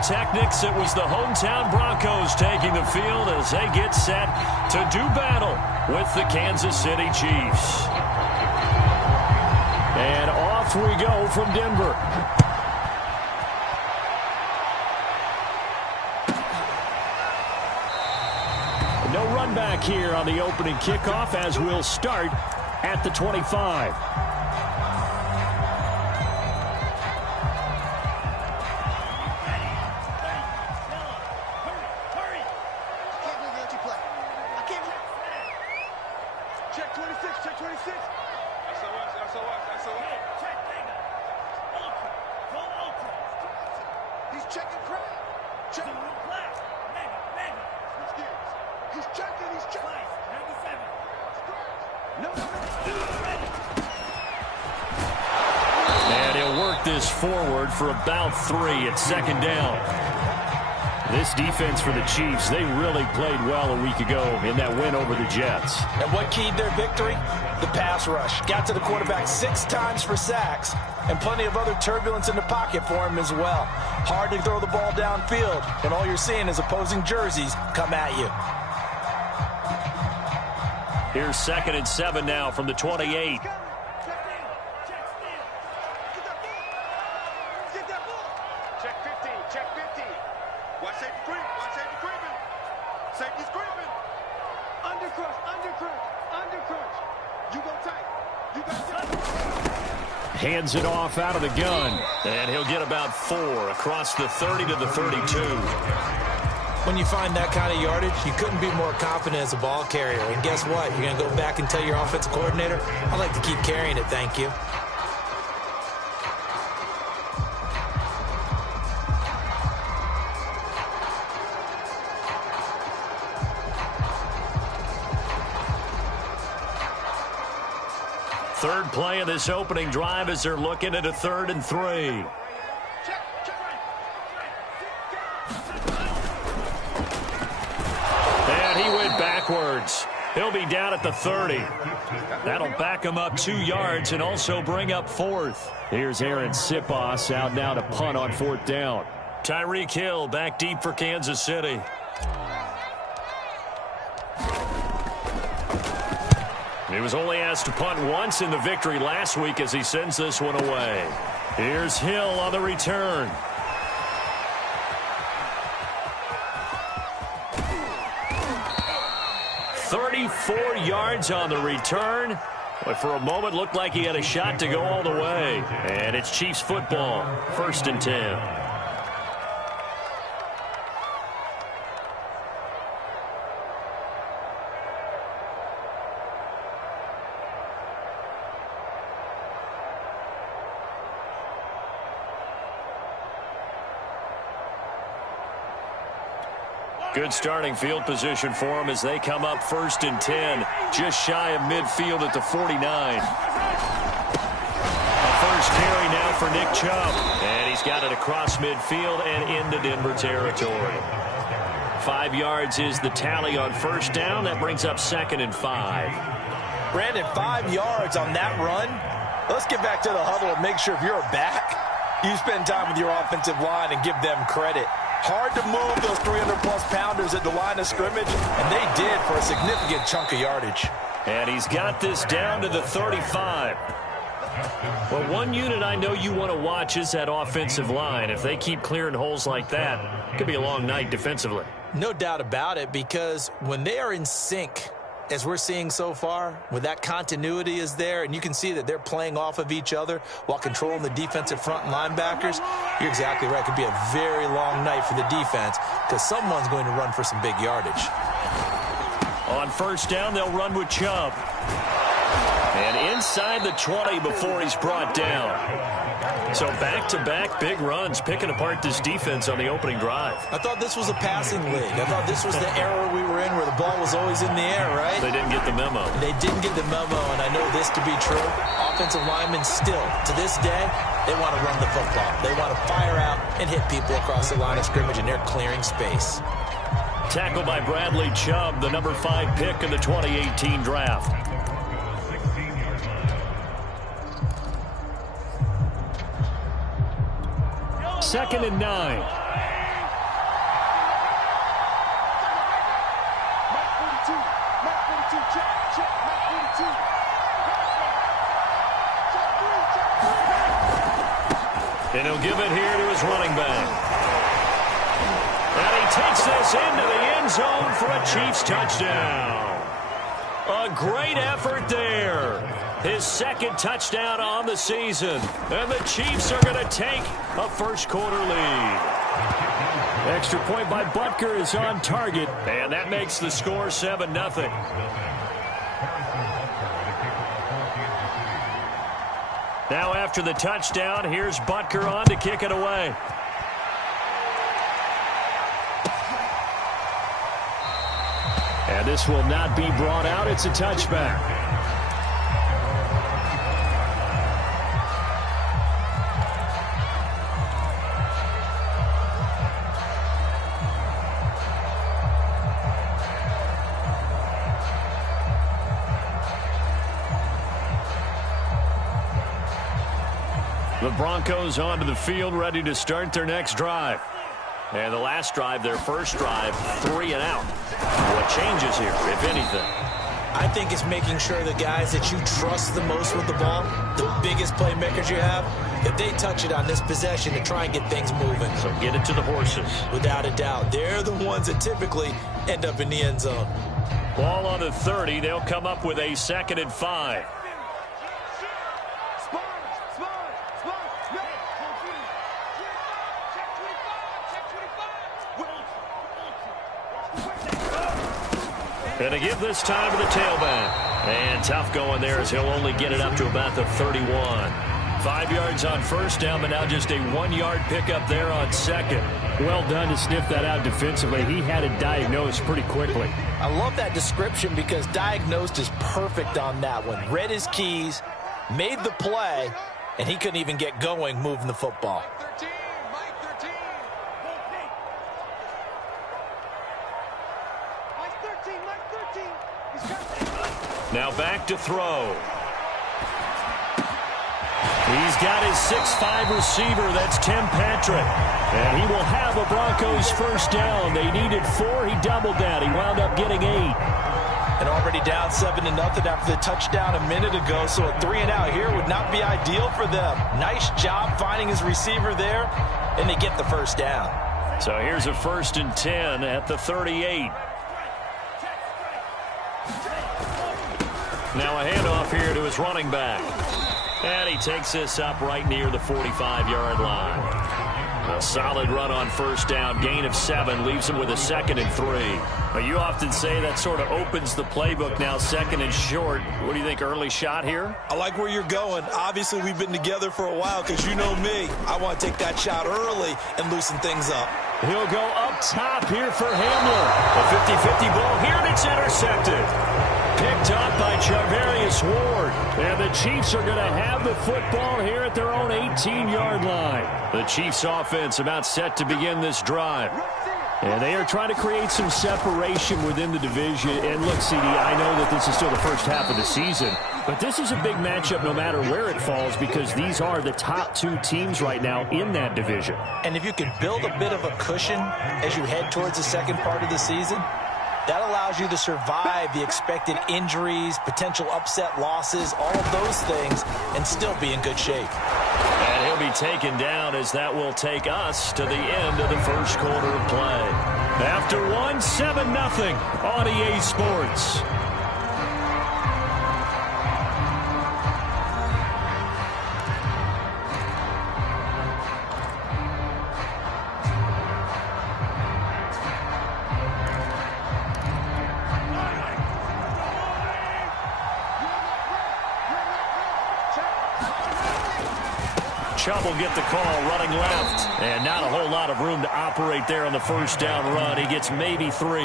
pyrotechnics, it was the hometown Broncos taking the field as they get set to do battle with the Kansas City Chiefs. And off we go from Denver. No run back here on the opening kickoff as we'll start at the 25. And he'll work this forward for about 3 at second down. This defense for the Chiefs, they really played well a week ago in that win over the Jets. And what keyed their victory? The pass rush. Got to the quarterback 6 times for sacks, and plenty of other turbulence in the pocket for him as well. Hard to throw the ball downfield when all you're seeing is opposing jerseys come at you. Here's 2nd and 7 now from the 28. Hands it off out of the gun, and he'll get about 4 across the 30 to the 32. When you find that kind of yardage, you couldn't be more confident as a ball carrier. And guess what? You're going to go back and tell your offensive coordinator, I'd like to keep carrying it, thank you. Third play of this opening drive as they're looking at a 3rd and 3. And he went backwards. He'll be down at the 30. That'll back him up 2 yards and also bring up 4th. Here's Aaron Sipos out now to punt on 4th down. Tyreek Hill back deep for Kansas City. He was only asked to punt once in the victory last week as he sends this one away. Here's Hill on the return. "34 yards on the return, but for a moment looked like he had a shot to go all the way. And it's Chiefs football, 1st and 10. Good starting field position for them as they come up 1st and 10, just shy of midfield at the 49. A first carry now for Nick Chubb, and he's got it across midfield and into Denver territory. 5 yards is the tally on 1st down. That brings up 2nd and 5. Brandon, 5 yards on that run. Let's get back to the huddle and make sure if you're a back, you spend time with your offensive line and give them credit. Hard to move those 300-plus pounders at the line of scrimmage, and they did for a significant chunk of yardage. And he's got this down to the 35. Well, one unit I know you want to watch is that offensive line. If they keep clearing holes like that, it could be a long night defensively. No doubt about it, because when they are in sync, as we're seeing so far, when that continuity is there, and you can see that they're playing off of each other while controlling the defensive front and linebackers, you're exactly right. It could be a very long night for the defense because someone's going to run for some big yardage. On 1st down, they'll run with Chubb. And inside the 20 before he's brought down. So back-to-back big runs, picking apart this defense on the opening drive. I thought this was a passing league. I thought this was the era we were in where the ball was always in the air, right? They didn't get the memo. They didn't get the memo, and I know this to be true. Offensive linemen still, to this day, they want to run the football. They want to fire out and hit people across the line of scrimmage, and they're clearing space. Tackled by Bradley Chubb, the number 5 pick in the 2018 draft. Second and 9. And he'll give it here to his running back. And he takes this into the end zone for a Chiefs touchdown. A great effort there. His second touchdown on the season. And the Chiefs are going to take a first-quarter lead. Extra point by Butker is on target. And that makes the score 7-0. Now after the touchdown, here's Butker on to kick it away. And this will not be brought out. It's a touchback. The Broncos onto the field, ready to start their next drive. And the last drive, their first drive, 3 and out. What changes here, if anything? I think it's making sure the guys that you trust the most with the ball, the biggest playmakers you have, that they touch it on this possession to try and get things moving. So get it to the horses. Without a doubt. They're the ones that typically end up in the end zone. Ball on the 30. They'll come up with a 2nd and 5. And to give this time to the tailback. And tough going there as he'll only get it up to about the 31. 5 yards on first down, but now just a 1-yard pickup there on second. Well done to sniff that out defensively. He had it diagnosed pretty quickly. I love that description because diagnosed is perfect on that one. Read his keys, made the play, and he couldn't even get going moving the football. Now back to throw. He's got his 6'5" receiver. That's Tim Patrick. And he will have a Broncos first down. They needed 4. He doubled that. He wound up getting 8. And already down 7-0 after the touchdown a minute ago. So a 3 and out here would not be ideal for them. Nice job finding his receiver there. And they get the first down. So here's a 1st and 10 at the 38. Now a handoff here to his running back. And he takes this up right near the 45-yard line. A solid run on first down. Gain of 7 leaves him with a 2nd and 3. But you often say that sort of opens the playbook now, 2nd and short. What do you think, early shot here? I like where you're going. Obviously, we've been together for a while because you know me. I want to take that shot early and loosen things up. He'll go up top here for Hamler. A 50-50 ball here, and it's intercepted. Picked up by Charvarius Ward. And the Chiefs are going to have the football here at their own 18-yard line. The Chiefs offense about set to begin this drive. And they are trying to create some separation within the division. And look, CD, I know that this is still the first half of the season, but this is a big matchup no matter where it falls because these are the top 2 teams right now in that division. And if you can build a bit of a cushion as you head towards the second part of the season, that allows you to survive the expected injuries, potential upset losses, all of those things, and still be in good shape. And he'll be taken down as that will take us to the end of the first quarter of play. After 7-0 on EA Sports. Chubb will get the call running left. And not a whole lot of room to operate there on the first down run. He gets maybe 3.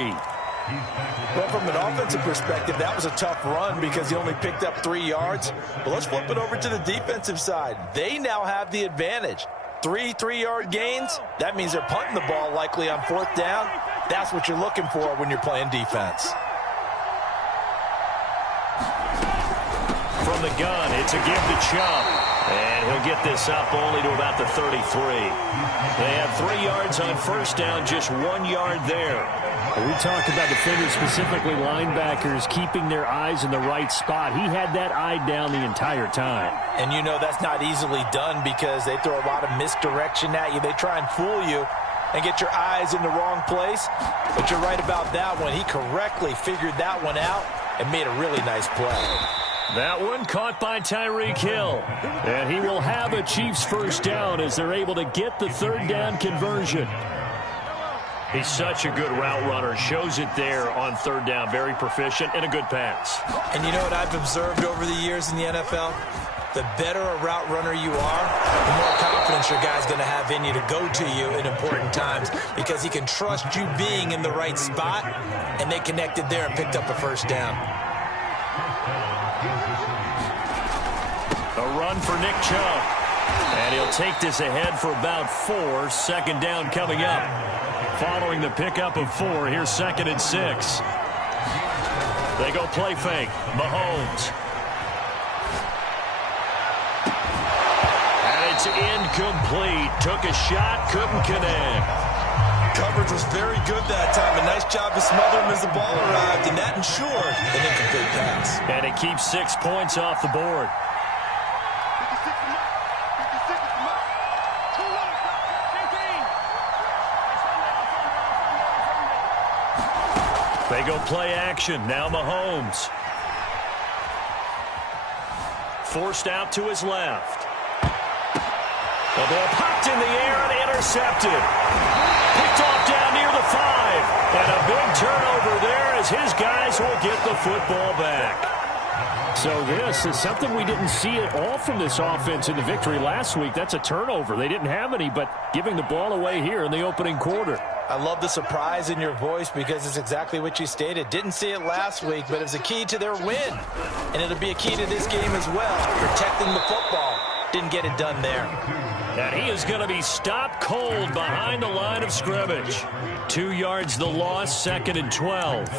Well, from an offensive perspective, that was a tough run because he only picked up 3 yards. But let's flip it over to the defensive side. They now have the advantage. 3 3-yard gains. That means they're punting the ball likely on 4th down. That's what you're looking for when you're playing defense. From the gun, it's a give to Chubb. And he'll get this up only to about the 33. They have 3 yards on first down, just 1 yard there. We talk about defenders, specifically linebackers, keeping their eyes in the right spot. He had that eye down the entire time. And you know that's not easily done because they throw a lot of misdirection at you. They try and fool you and get your eyes in the wrong place. But you're right about that one. He correctly figured that one out and made a really nice play. That one caught by Tyreek Hill. And he will have a Chiefs first down as they're able to get the third down conversion. He's such a good route runner. Shows it there on third down. Very proficient and a good pass. And you know what I've observed over the years in the NFL? The better a route runner you are, the more confidence your guy's going to have in you to go to you in important times because he can trust you being in the right spot, and they connected there and picked up a first down. A run for Nick Chubb. And he'll take this ahead for about 4. Second down coming up. Following the pickup of 4, here's 2nd and 6. They go play fake. Mahomes. And it's incomplete. Took a shot, couldn't connect. Coverage was very good that time. A nice job to smother him as the ball arrived, and that ensured an incomplete pass. And it keeps 6 points off the board. They go play action. Now Mahomes. Forced out to his left. The ball popped in the air and intercepted. Picked off down near the 5. And a big turnover there as his guys will get the football back. So this is something we didn't see at all from this offense in the victory last week. That's a turnover. They didn't have any, but giving the ball away here in the opening quarter. I love the surprise in your voice because it's exactly what you stated. Didn't see it last week, but it was a key to their win. And it'll be a key to this game as well. Protecting the football. Didn't get it done there. And he is going to be stopped cold behind the line of scrimmage. 2 yards the loss, 2nd and 12.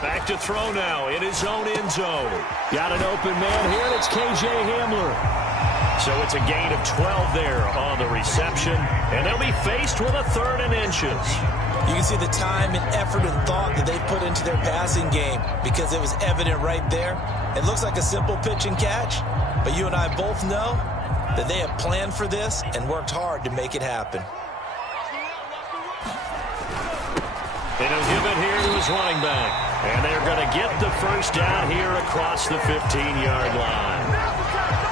Back to throw now in his own end zone. Got an open man here, and it's K.J. Hamler. So it's a gain of 12 there on the reception, and they'll be faced with a 3rd and inches. You can see the time and effort and thought that they put into their passing game because it was evident right there. It looks like a simple pitch and catch, but you and I both know that they have planned for this and worked hard to make it happen. And he'll give it here to his running back. And they're going to get the first down here across the 15-yard line.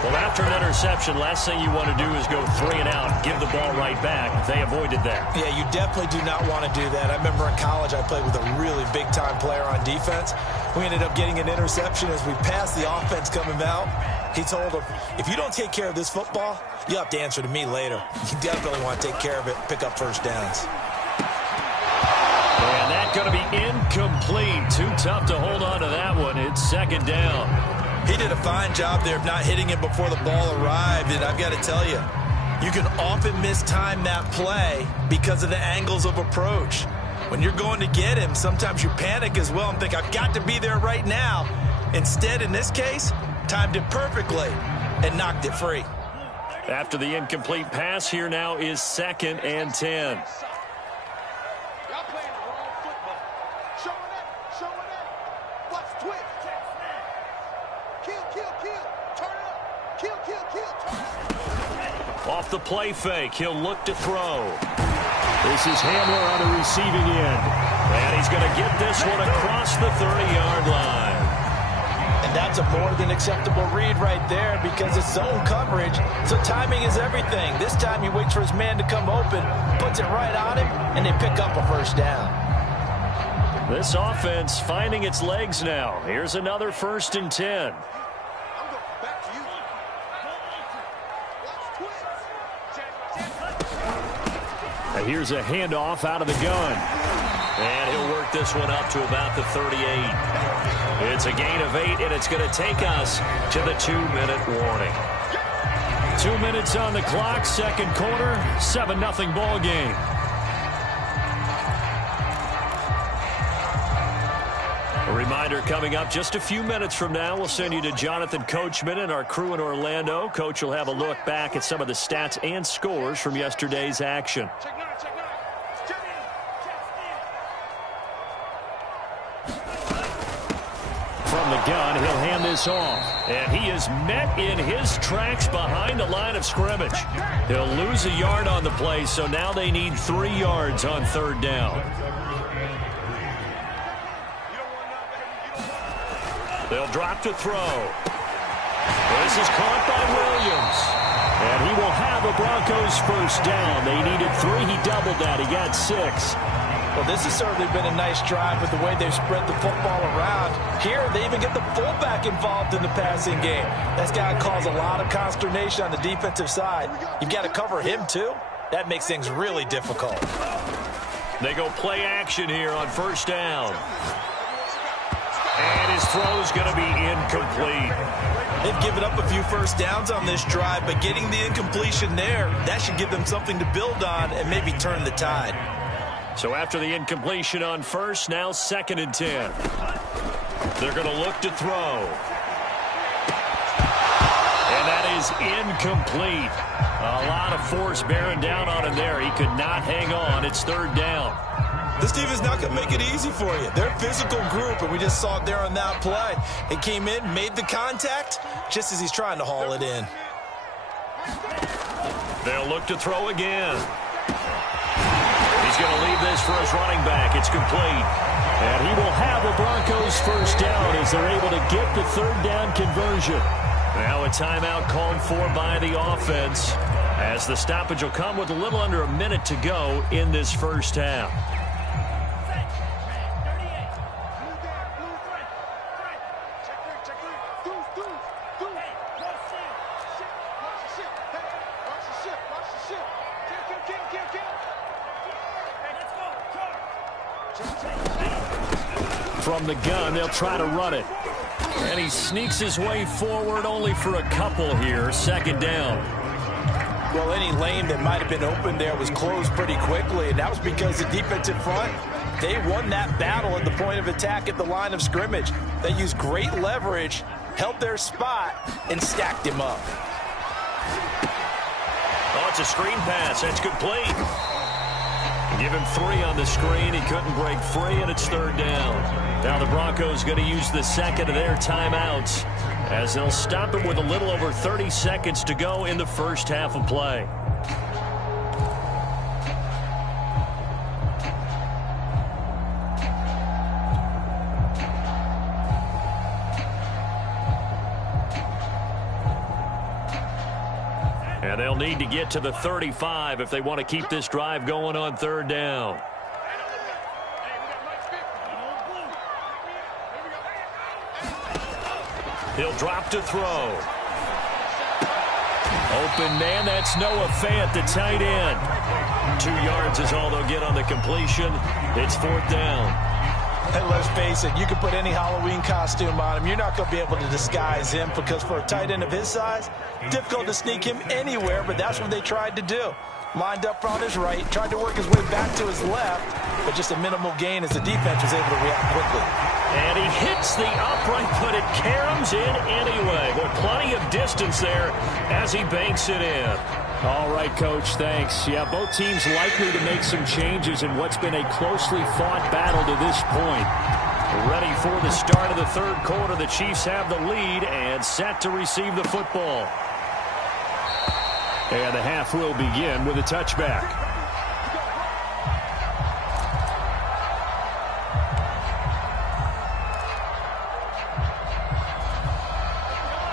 Well, after an interception, last thing you want to do is go 3 and out, give the ball right back. They avoided that. Yeah, you definitely do not want to do that. I remember in college I played with a really big-time player on defense. We ended up getting an interception as we passed the offense coming out. He told him, if you don't take care of this football, you'll have to answer to me later. You definitely want to take care of it, pick up first downs. And that's going to be incomplete. Too tough to hold on to that one. It's 2nd down. He did a fine job there of not hitting it before the ball arrived. And I've got to tell you, you can often mistime that play because of the angles of approach. When you're going to get him, sometimes you panic as well and think, I've got to be there right now. Instead, in this case, timed it perfectly and knocked it free. After the incomplete pass, here now is 2nd and 10. Off the play fake, he'll look to throw. This is Hamler on the receiving end. And he's going to get this one across the 30-yard line. And that's a more than acceptable read right there because it's zone coverage, so timing is everything. This time he waits for his man to come open, puts it right on him, and they pick up a first down. This offense finding its legs now. Here's another 1st and 10. And here's a handoff out of the gun. And he'll work this one up to about the 38. It's a gain of 8, and it's going to take us to the 2-minute warning. 2 minutes on the clock, second quarter, 7-0 ball game. A reminder coming up just a few minutes from now, we'll send you to Jonathan Coachman and our crew in Orlando. Coach will have a look back at some of the stats and scores from yesterday's action. From the gun, he'll hand this off. And he is met in his tracks behind the line of scrimmage. He'll lose a yard on the play, so now they need 3 yards on third down. They'll drop to throw. This is caught by Williams. And he will have a Broncos first down. They needed 3. He doubled that. He got 6. Well, this has certainly been a nice drive with the way they've spread the football around. Here, they even get the fullback involved in the passing game. That's got to cause a lot of consternation on the defensive side. You've got to cover him, too. That makes things really difficult. They go play action here on first down. And his throw is going to be incomplete. They've given up a few first downs on this drive, but getting the incompletion there, that should give them something to build on and maybe turn the tide. So after the incompletion on first, now 2nd and 10. They're going to look to throw. And that is incomplete. A lot of force bearing down on him there. He could not hang on. It's 3rd down. This team is not going to make it easy for you. They're a physical group, and we just saw it there on that play. He came in, made the contact, just as he's trying to haul it in. They'll look to throw again. He's going to leave this for his running back. It's complete. And he will have a Broncos first down as they're able to get the 3rd down conversion. Now a timeout called for by the offense as the stoppage will come with a little under a minute to go in this first half. From the gun, they'll try to run it. And he sneaks his way forward only for a couple here. 2nd down. Well, any lane that might have been open there was closed pretty quickly, and that was because the defensive front, they won that battle at the point of attack at the line of scrimmage. They used great leverage, held their spot, and stacked him up. Oh, it's a screen pass. That's complete. Give him 3 on the screen. He couldn't break free, and it's 3rd down. Now the Broncos going to use the second of their timeouts as they'll stop it with a little over 30 seconds to go in the first half of play. And they'll need to get to the 35 if they want to keep this drive going on 3rd down. He'll drop to throw. Open man, that's Noah Fant, the tight end. 2 yards is all they'll get on the completion. It's 4th down. And let's face it, you can put any Halloween costume on him. You're not going to be able to disguise him because for a tight end of his size, difficult to sneak him anywhere, but that's what they tried to do. Lined up on his right, tried to work his way back to his left, but just a minimal gain as the defense was able to react quickly. And he hits the upright, but it caroms in anyway. Well, plenty of distance there as he banks it in. All right, Coach, thanks. Yeah, both teams likely to make some changes in what's been a closely fought battle to this point. Ready for the start of the 3rd quarter. The Chiefs have the lead and set to receive the football. And the half will begin with a touchback.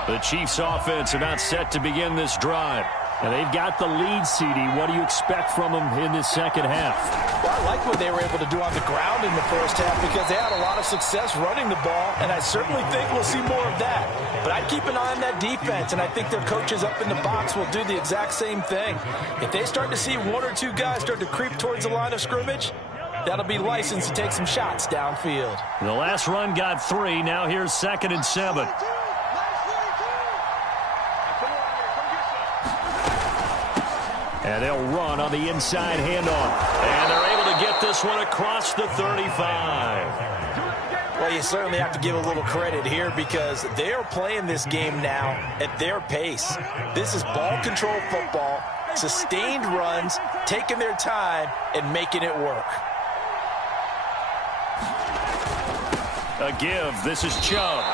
The Chiefs offense about set to begin this drive. And they've got the lead, CD. What do you expect from them in this second half? Well, I like what they were able to do on the ground in the first half because they had a lot of success running the ball, and I certainly think we'll see more of that. But I'd keep an eye on that defense, and I think their coaches up in the box will do the exact same thing. If they start to see one or two guys start to creep towards the line of scrimmage, that'll be licensed to take some shots downfield. The last run got 3. Now here's 2nd and 7. And they'll run on the inside handoff. And they're able to get this one across the 35. Well, you certainly have to give a little credit here because they're playing this game now at their pace. This is ball control football, sustained runs, taking their time, and making it work. A give. This is Chubb.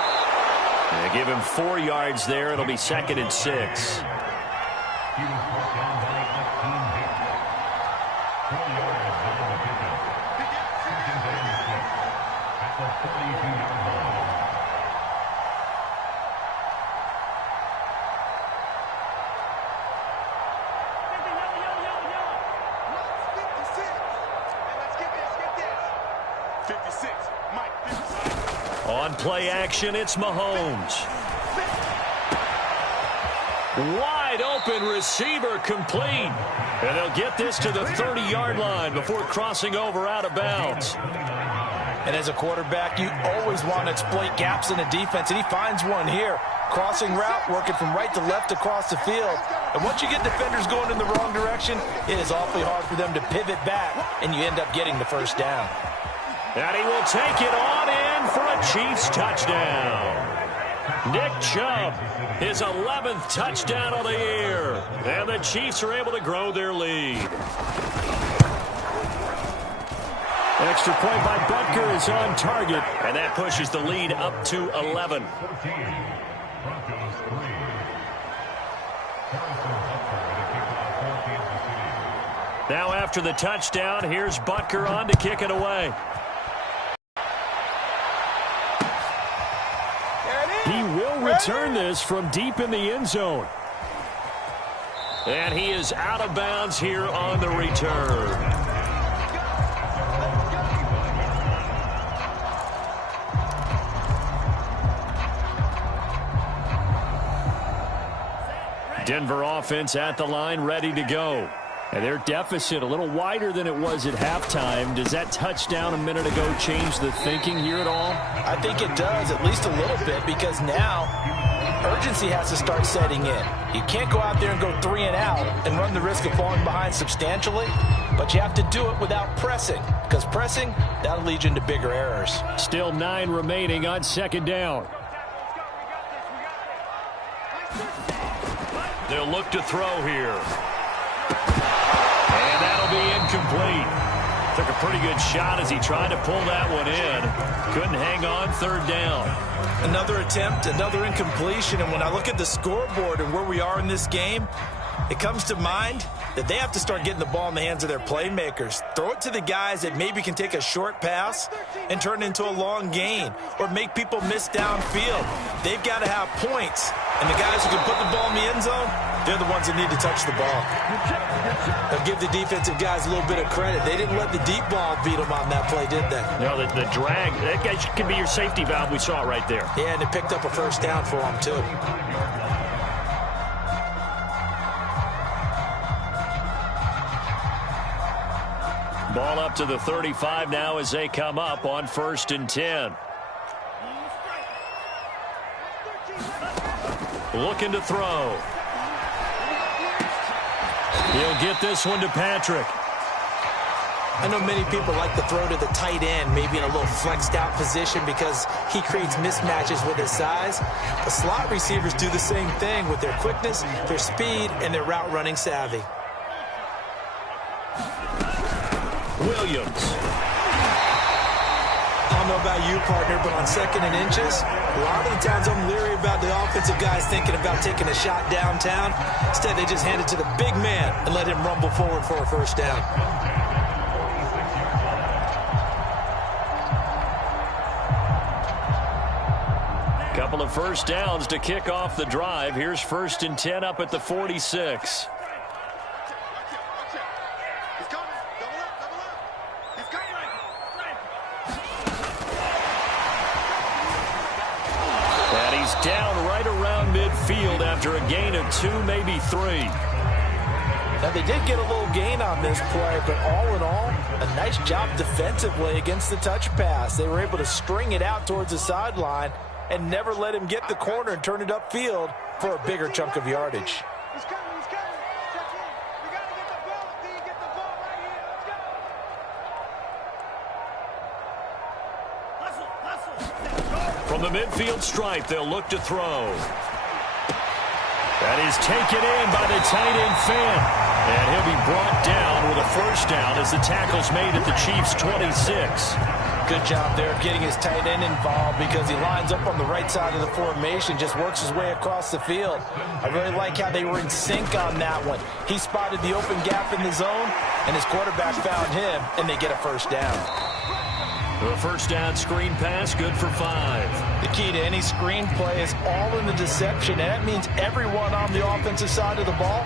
They give him 4 yards there. It'll be 2nd and 6. On play action, it's Mahomes. Wide open receiver complete. And they'll get this to the 30-yard line before crossing over out of bounds. And as a quarterback, you always want to exploit gaps in the defense, and he finds one here. Crossing route, working from right to left across the field. And once you get defenders going in the wrong direction, it is awfully hard for them to pivot back, and you end up getting the first down. And he will take it on in for a Chiefs touchdown. Nick Chubb, his 11th touchdown of the year. And the Chiefs are able to grow their lead. Extra point by Butker is on target. And that pushes the lead up to 11. Now after the touchdown, here's Butker on to kick it away. He will return this from deep in the end zone. And he is out of bounds here on the return. Denver offense at the line, ready to go. And their deficit a little wider than it was at halftime. Does that touchdown a minute ago change the thinking here at all? I think it does, at least a little bit, because now urgency has to start setting in. You can't go out there and go 3 and out and run the risk of falling behind substantially, but you have to do it without pressing, because pressing, that'll lead you into bigger errors. Still 9 remaining on 2nd down. They'll look to throw here. And that'll be incomplete. Took a pretty good shot as he tried to pull that one in. Couldn't hang on 3rd down. Another attempt, another incompletion, and when I look at the scoreboard and where we are in this game, it comes to mind that they have to start getting the ball in the hands of their playmakers. Throw it to the guys that maybe can take a short pass and turn it into a long gain or make people miss downfield. They've got to have points, and the guys who can put the ball in the end zone, they're the ones that need to touch the ball. They'll give the defensive guys a little bit of credit. They didn't let the deep ball beat them on that play, did they? No, the drag, that guy can be your safety valve. We saw it right there. Yeah, and they picked up a first down for them, too. Ball up to the 35 now as they come up on 1st and 10. Looking to throw. He'll get this one to Patrick. I know many people like to throw to the tight end, maybe in a little flexed out position because he creates mismatches with his size. The slot receivers do the same thing with their quickness, their speed, and their route running savvy. Williams. I don't know about you, partner, but on 2nd and inches, a lot of the times I'm leery about the offensive guys thinking about taking a shot downtown. Instead, they just hand it to the big man and let him rumble forward for a first down. couple of first downs to kick off the drive. Here's 1st and 10 up at the 46. And he's down right around midfield after a gain of 2, maybe 3. Now, they did get a little gain on this play, but all in all, a nice job defensively against the touch pass. They were able to string it out towards the sideline and never let him get the corner and turn it upfield for a bigger chunk of yardage. He's coming. Check in. We got to get the ball. D, get the ball right here. Let's go. From the midfield stripe, they'll look to throw. That is taken in by the tight end Fant. And he'll be brought down with a first down as the tackle's made at the Chiefs' 26. Good job there of getting his tight end involved because he lines up on the right side of the formation, just works his way across the field. I really like how they were in sync on that one. He spotted the open gap in the zone, and his quarterback found him, and they get a first down. The first down screen pass, good for 5. The key to any screen play is all in the deception, and that means everyone on the offensive side of the ball.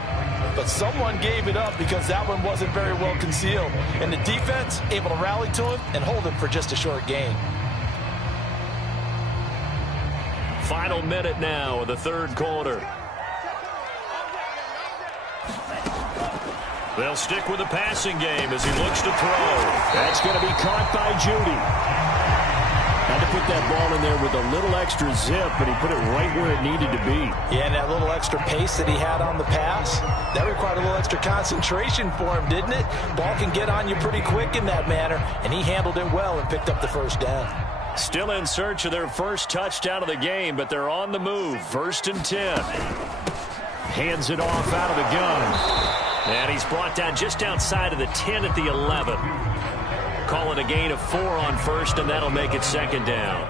But someone gave it up because that one wasn't very well concealed. And the defense able to rally to him and hold him for just a short gain. Final minute now of the third quarter. They'll stick with the passing game as he looks to throw. That's going to be caught by Judy. Had to put that ball in there with a little extra zip, but he put it right where it needed to be. Yeah, and that little extra pace that he had on the pass, that required a little extra concentration for him, didn't it? Ball can get on you pretty quick in that manner, and he handled it well and picked up the first down. Still in search of their first touchdown of the game, but they're on the move. 1st and 10. Hands it off out of the gun. And he's brought down just outside of the 10 at the 11. Call it a gain of 4 on first, and that'll make it 2nd down.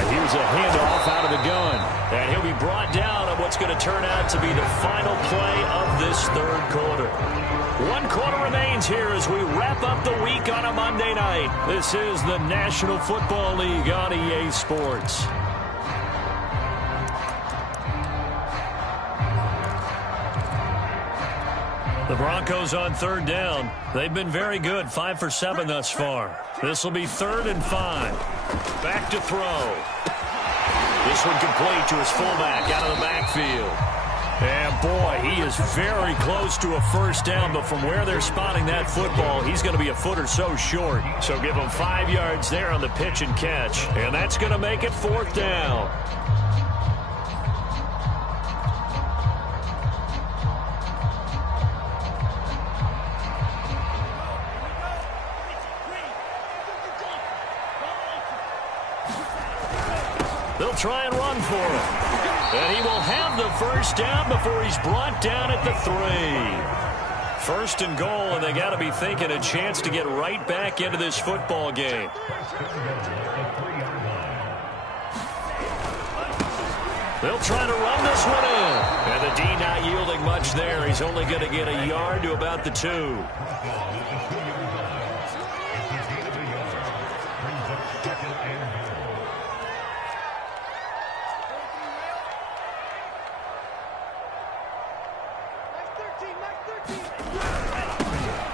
And here's a handoff out of the gun. And he'll be brought down on what's going to turn out to be the final play of this third quarter. 1 quarter remains here as we wrap up the week on a Monday night. This is the National Football League on EA Sports. The Broncos on 3rd down. They've been very good, 5 for 7 thus far. This will be 3rd and 5. Back to throw. This one complete to his fullback out of the backfield. And boy, he is very close to a first down, but from where they're spotting that football, he's going to be a foot or so short. So give him 5 yards there on the pitch and catch. And that's going to make it 4th down. They'll try and run for it. And he will have the first down before he's brought down at the 3. 1st and goal, and they got to be thinking a chance to get right back into this football game. They'll try to run this one in. And the D not yielding much there. He's only going to get a yard to about the 2.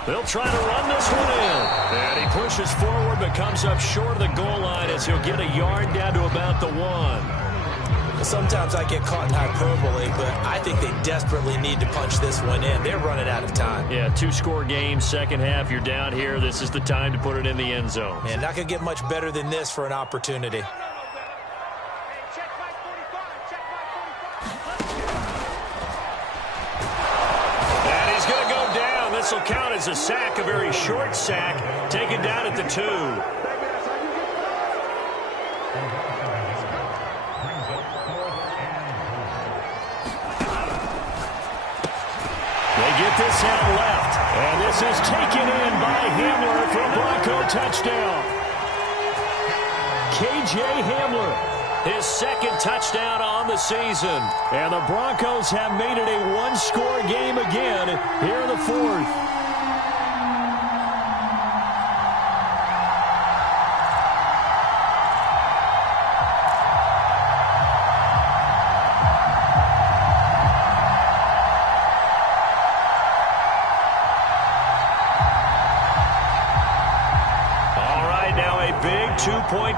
They'll try to run this one in. And he pushes forward but comes up short of the goal line as he'll get a yard down to about the 1. Sometimes I get caught in hyperbole, but I think they desperately need to punch this one in. They're running out of time. Yeah, 2-score game, second half, you're down here. This is the time to put it in the end zone. Man, not going to get much better than this for an opportunity. This will count as a sack, a very short sack, taken down at the 2. They get this out left, and this is taken in by Hamler for a Bronco touchdown. K.J. Hamler, his 2nd touchdown on the season. And the Broncos have made it a 1-score game again here in the 4th.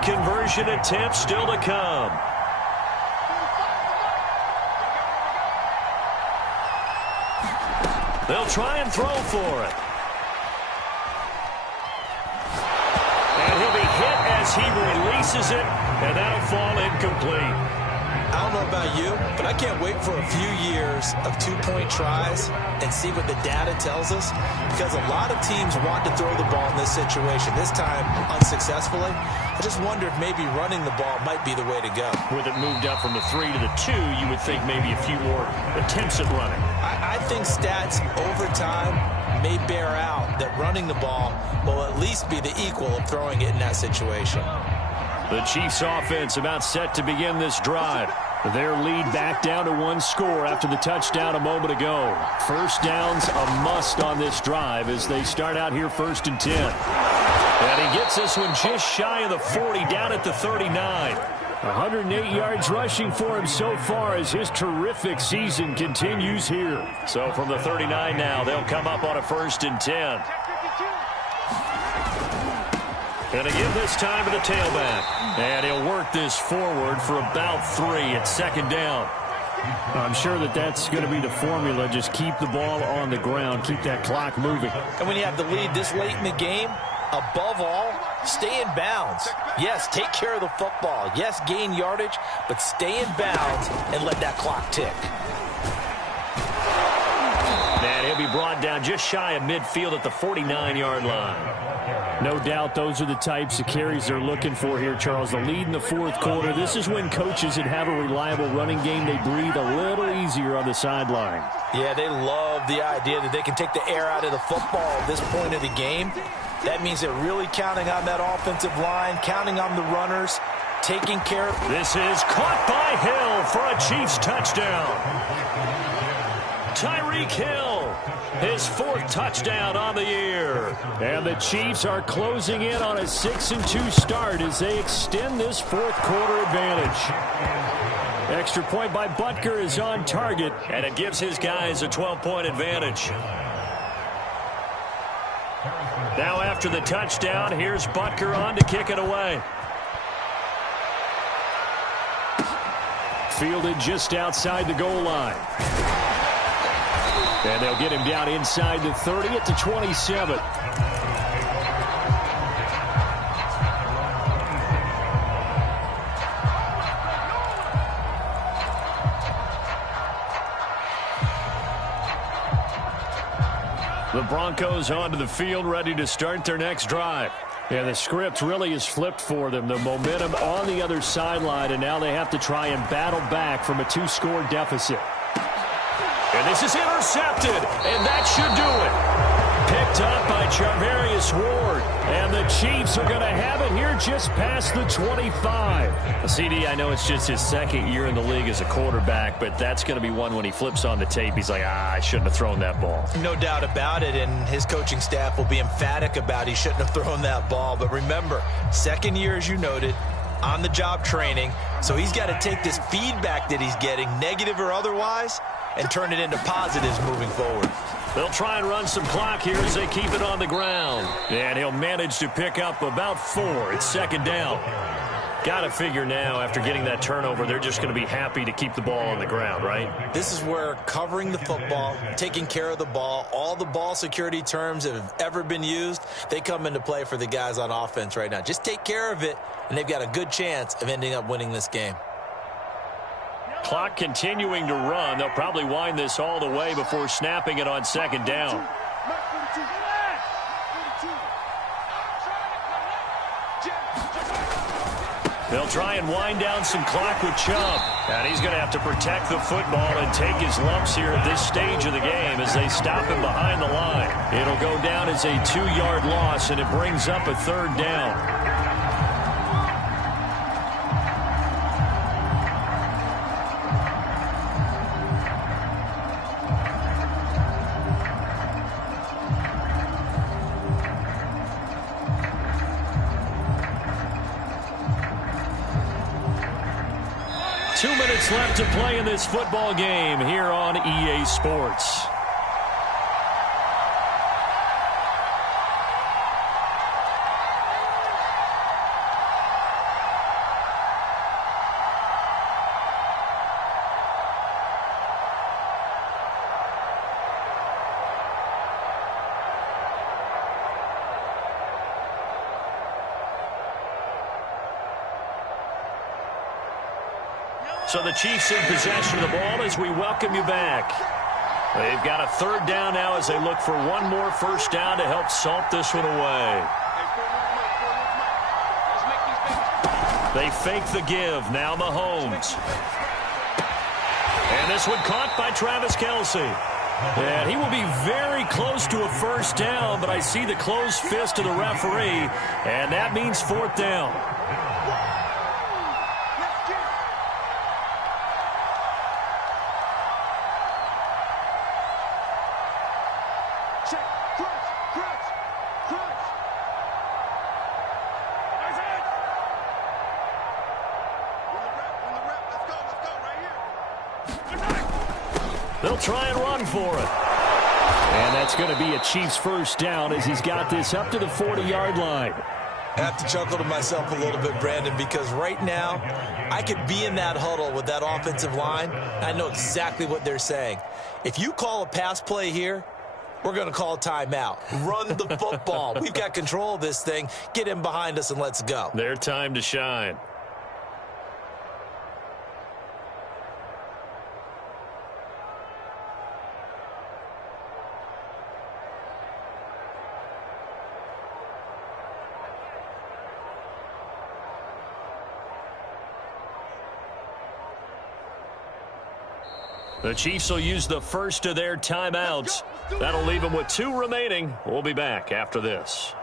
conversion attempt still to come. They'll try and throw for it. And he'll be hit as he releases it, and that'll fall incomplete. I don't know about you, but I can't wait for a few years of two-point tries and see what the data tells us, because a lot of teams want to throw the ball in this situation, this time unsuccessfully. I just wonder if maybe running the ball might be the way to go. With it moved up from the 3 to the 2, you would think maybe a few more attempts at running. I think stats over time may bear out that running the ball will at least be the equal of throwing it in that situation. The Chiefs offense about set to begin this drive. Their lead back down to 1 score after the touchdown a moment ago. First down's a must on this drive as they start out here 1st and 10. And he gets this one just shy of the 40, down at the 39. 108 yards rushing for him so far as his terrific season continues here. So from the 39 now, they'll come up on a 1st and 10. Going to give this time to the tailback. And he'll work this forward for about 3 at 2nd down. I'm sure that that's going to be the formula. Just keep the ball on the ground. Keep that clock moving. And when you have the lead this late in the game, above all, stay in bounds. Yes, take care of the football. Yes, gain yardage, but stay in bounds and let that clock tick. And he'll be brought down just shy of midfield at the 49-yard line. No doubt those are the types of carries they're looking for here, Charles. The lead in the 4th quarter. This is when coaches that have a reliable running game, they breathe a little easier on the sideline. Yeah, they love the idea that they can take the air out of the football at this point of the game. That means they're really counting on that offensive line, counting on the runners, taking care of... This is caught by Hill for a Chiefs touchdown. Tyreek Hill, his 4th touchdown on the year. And the Chiefs are closing in on a 6-2 start as they extend this 4th quarter advantage. Extra point by Butker is on target, and it gives his guys a 12-point advantage. Now after the touchdown, here's Butker on to kick it away. Fielded just outside the goal line. And they'll get him down inside the 30 at the 27. The Broncos onto the field, ready to start their next drive. And the script really is flipped for them. The momentum on the other sideline, and now they have to try and battle back from a 2-score deficit. And this is intercepted, and that should do it. Picked up by Charvarius Ward, and the Chiefs are going to have it here just past the 25. CD, I know it's just his 2nd year in the league as a quarterback, but that's going to be one when he flips on the tape. He's like, I shouldn't have thrown that ball. No doubt about it, and his coaching staff will be emphatic about he shouldn't have thrown that ball. But remember, 2nd year, as you noted, on-the-job training, so he's got to take this feedback that he's getting, negative or otherwise, and turn it into positives moving forward. They'll try and run some clock here as they keep it on the ground. And he'll manage to pick up about 4. It's 2nd down. Got to figure now, after getting that turnover, they're just going to be happy to keep the ball on the ground, right? This is where covering the football, taking care of the ball, all the ball security terms that have ever been used, they come into play for the guys on offense right now. Just take care of it, and they've got a good chance of ending up winning this game. Clock continuing to run. They'll probably wind this all the way before snapping it on 2nd down. They'll try and wind down some clock with Chubb. And he's going to have to protect the football and take his lumps here at this stage of the game as they stop him behind the line. It'll go down as a 2-yard loss, and it brings up a 3rd down. Left to play in this football game here on EA Sports. So the Chiefs in possession of the ball as we welcome you back. They've got a third down now as they look for one more first down to help salt this one away. They fake the give. Now Mahomes. And this one caught by Travis Kelce. And he will be very close to a first down, but I see the closed fist of the referee, and that means fourth down. They'll try and run for it. And that's going to be a Chiefs first down as he's got this up to the 40-yard line. I have to chuckle to myself a little bit, Brandon, because right now I could be in that huddle with that offensive line. I know exactly what they're saying. If you call a pass play here, we're going to call a timeout. Run the football. We've got control of this thing. Get in behind us and let's go. Their time to shine. The Chiefs will use the first of their timeouts. That'll leave them with 2 remaining. We'll be back after this.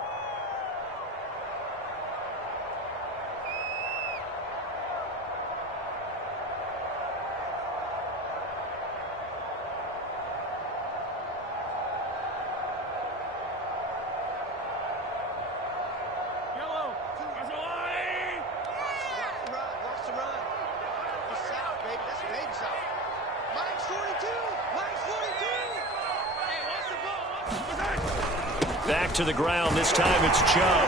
Back to the ground. This time it's Chubb.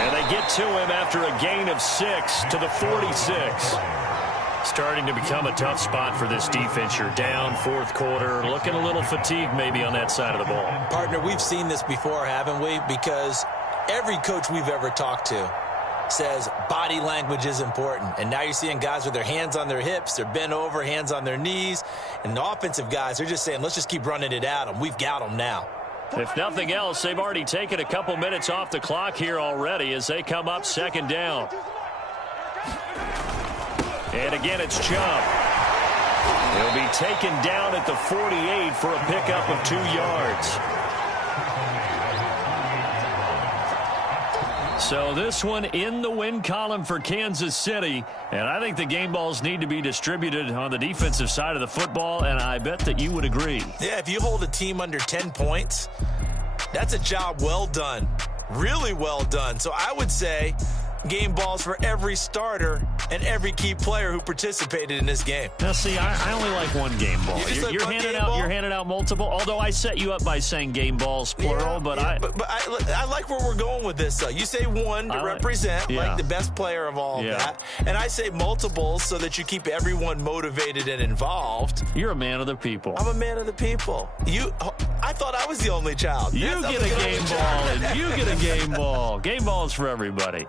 And they get to him after a gain of 6 to the 46. Starting to become a tough spot for this defense. You're down fourth quarter. Looking a little fatigued maybe on that side of the ball. Partner, we've seen this before, haven't we? Because every coach we've ever talked to says body language is important. And now you're seeing guys with their hands on their hips. They're bent over, hands on their knees. And the offensive guys, they're just saying, let's just keep running it at them. We've got them now. If nothing else, they've already taken a couple minutes off the clock here already as they come up second down. And again, it's Chubb. He'll be taken down at the 48 for a pickup of 2 yards. So this one in the win column for Kansas City. And I think the game balls need to be distributed on the defensive side of the football, and I bet that you would agree. Yeah, if you hold a team under 10 points, that's a job well done. Really well done. So I would say game balls for every starter and every key player who participated in this game. Now, see, I only like one game ball. You're handing out multiple. Although I set you up by saying game balls plural, but I like where we're going with this. You say one to represent like the best player of all of that, and I say multiples so that you keep everyone motivated and involved. You're a man of the people. I'm a man of the people. I thought I was the only child. You get a game ball, and you get a game ball. Game balls for everybody.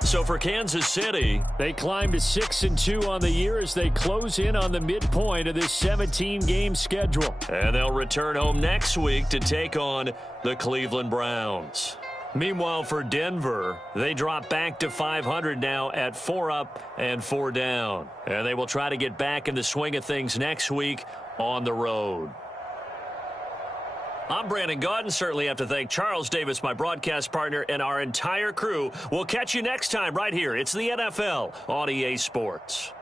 So for Kansas City, they climb to 6-2 on the year as they close in on the midpoint of this 17-game schedule. And they'll return home next week to take on the Cleveland Browns. Meanwhile, for Denver, they drop back to 500 now at 4 up and 4 down. And they will try to get back in the swing of things next week on the road. I'm Brandon Gotw. Certainly have to thank Charles Davis, my broadcast partner, and our entire crew. We'll catch you next time right here. It's the NFL on EA Sports.